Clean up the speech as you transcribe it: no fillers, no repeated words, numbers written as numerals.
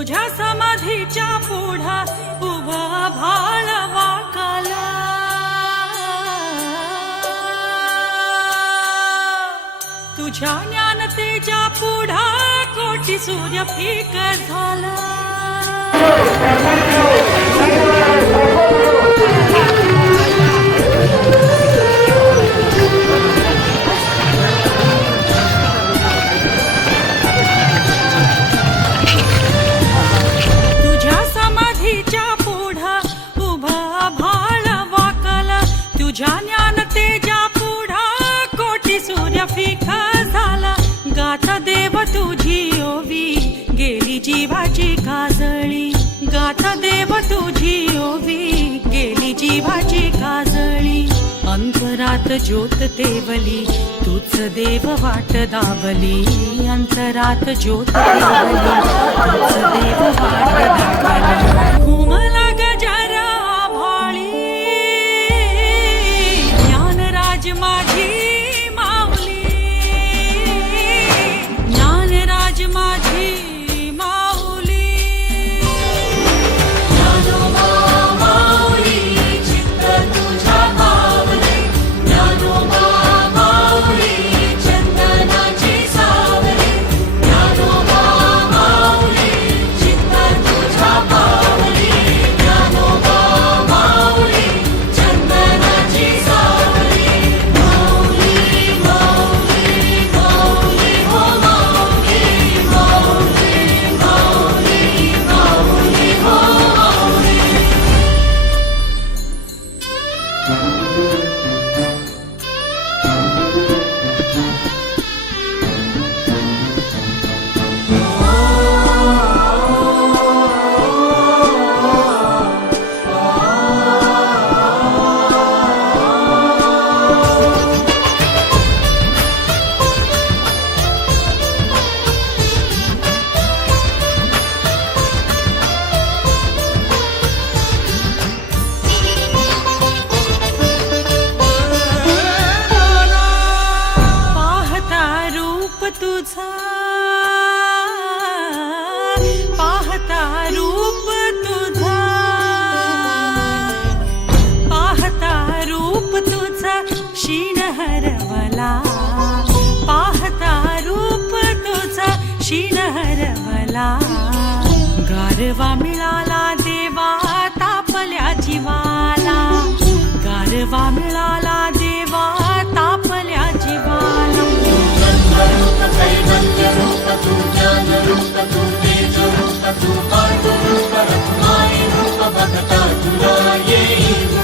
तुझ्या समाधीच्या पुढा उभा भाळ वाकाला, तुझ्या ज्ञानतेच्या पुढा कोटी सूर्य फिक झाला. तुझ्या समाधीच्या पुढा उभा भाळ वाकला, तुझ्या ज्ञानतेच्या पुढा कोटी सूर्य फिका झाला. गाथा देव तुझी ओवी गेली जीवाची काजळी, गाथा देव तुझी ओवी गेली जीवाची काजळी. अंतरात ज्योत तेवली तूच देव वाट दावली, अंतरात ज्योत तेवली तूच देव वाट दावली. घुमला गजरा भाळी ज्ञानराज माझी माऊली, ज्ञानराज माझी माऊली. ज्ञानोबा माऊली चित्त तुझ्या माऊली, ज्ञानोबा माऊली चंदनाची सावली, ज्ञानोबा माऊली चित्त तुझ्या माऊली, ज्ञानोबा माऊली चंदनाची सावली. माऊली माऊली माऊली हो माऊली, माऊली माऊली माऊली हो माऊली. पाहता रूप तुझा, पाहता रूप तुझा, पाहता रूप तुझा क्षीण हरवला, पाहता रूप तुझा क्षीण हरवला. गारवा मिळाला देवा तापल्या जीवाला, गारवा मिळाला देवा तापल्या जीवाला. रूप कैवल्य रूप तू, ज्ञान रूप तू, तेज रूप तू, पांडु रूप रत्नाई रूप बघता तुला येईल.